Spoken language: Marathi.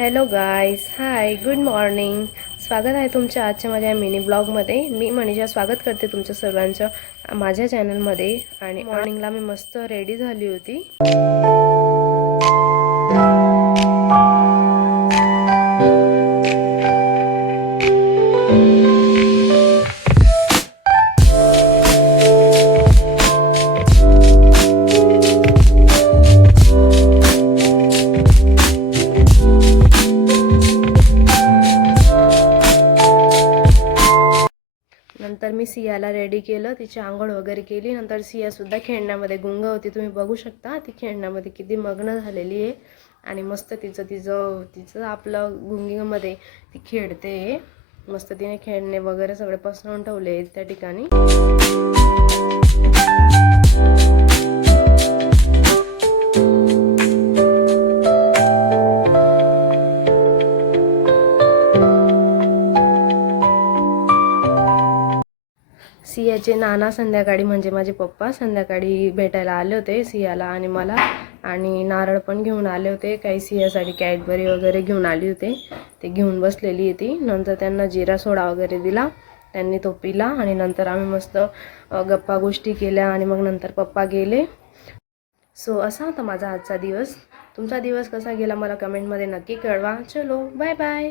हॅलो गाईज, हाय, गुड मॉर्निंग. स्वागत आहे तुमच्या आजच्या माझ्या मिनी ब्लॉगमध्ये. मी मनीषा स्वागत करते तुमच्या सर्वांचं माझ्या चॅनलमध्ये. आणि मॉर्निंगला मी मस्त रेडी झाली होती. नंतर मी सियाला रेडी केलं, तिची आंघोळ वगैरे केली. नंतर सियासुद्धा खेळण्यामध्ये गुंग होती. तुम्ही बघू शकता ती खेळण्यामध्ये किती मग्न झालेली आहे. आणि मस्त तिचं आपलं गुंगीमध्ये ती खेळते. मस्त तिने खेळणे वगैरे सगळे पसरवून ठेवले आहेत त्या ठिकाणी. सियाचे नाना संध्याकाळी म्हणजे माझे पप्पा संध्याकाळी भेटायला आले होते सियाला आणि मला. आणि नारळ पण घेऊन आले होते. काही सियासाठी कॅडबरी वगैरे घेऊन आली होते. ते घेऊन बसलेली होती. नंतर त्यांना जिरा सोडा वगैरे दिला, त्यांनी तो पिला. आणि नंतर आम्ही मस्त गप्पा गोष्टी केल्या. आणि मग नंतर पप्पा गेले. सो असा होता माझा आजचा दिवस. तुमचा दिवस कसा गेला मला कमेंटमध्ये नक्की कळवा. चलो, बाय बाय.